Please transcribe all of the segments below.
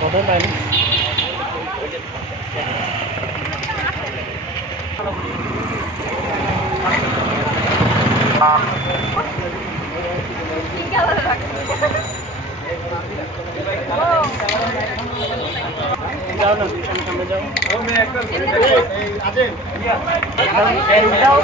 কত টাইম যাও না সামনে যাও ও মে একটা আছে যাও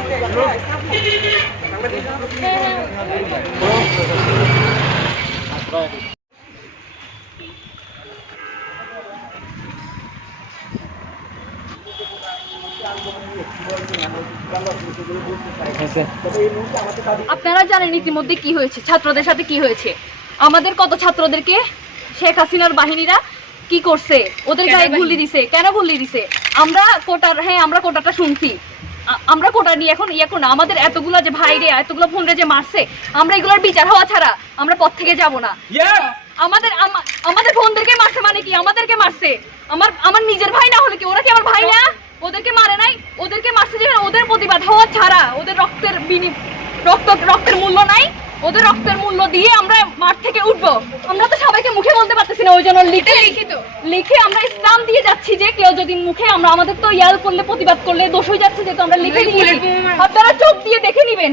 আপনারা জানেন ইতিমধ্যে কি হয়েছে? ছাত্রদের সাথে কি হয়েছে? আমাদের কত ছাত্রদেরকে শেখ হাসিনার বাহিনীরা কি করছে? ওদের গায়ে গুলি দিছে। কেন গুলি দিছে? আমরা কোটার হ্যাঁ আমরা কোটাটা শুনছি। আমরা কোটা নিয়ে এখন ইয়ে করো না। আমাদের এতগুলো যে ভাইরে এতগুলো ফোনরে যে মারছে আমরা এগুলোর বিচার হওয়া ছাড়া আমরা পথ থেকে যাব না। আমাদের আমা- আমাদের বোনদেরকে মারছে মানে কি? আমাদেরকে মারছে। আমার আমার নিজের ভাই না হলে কি? ওরা কি আমার ভাই না? ওদেরকে মারে নাই? ওদেরকে মারছে যে ওদের প্রতিবাদ হওয়া ছাড়া ওদের রক্তের বিনি রক্ত রক্তের মূল্য নাই? ওদের রক্তের মূল্য দিয়ে আমরা মাঠ থেকে উঠবো। আমরা তো সবাইকে মুখে বলতে পারতেছি না ওই জন্য লিখে লিখিত। লিখে আমরা ইসলাম দিয়ে যাচ্ছি যে কেউ যদি মুখে আমরা আমাদের তো ইয়াল করলে প্রতিবাদ করলে দোষ হয়ে যাচ্ছে যেহেতু আমরা লিখে দিয়েছি। আপনারা চোখ দিয়ে দেখে নিবেন।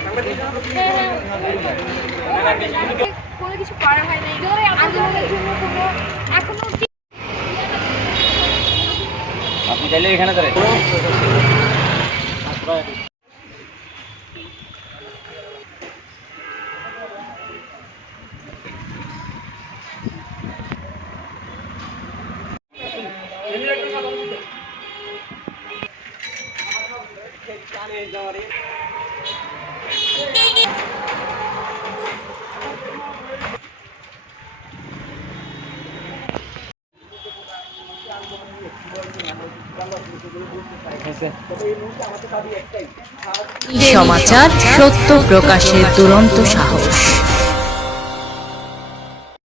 কোনো কিছু করা হয় নাই। আন্দোলনের জন্য কোনো এখনও আপনি চাইলে এখানে ধরে সমাচার সত্য প্রকাশের দুরন্ত সাহস।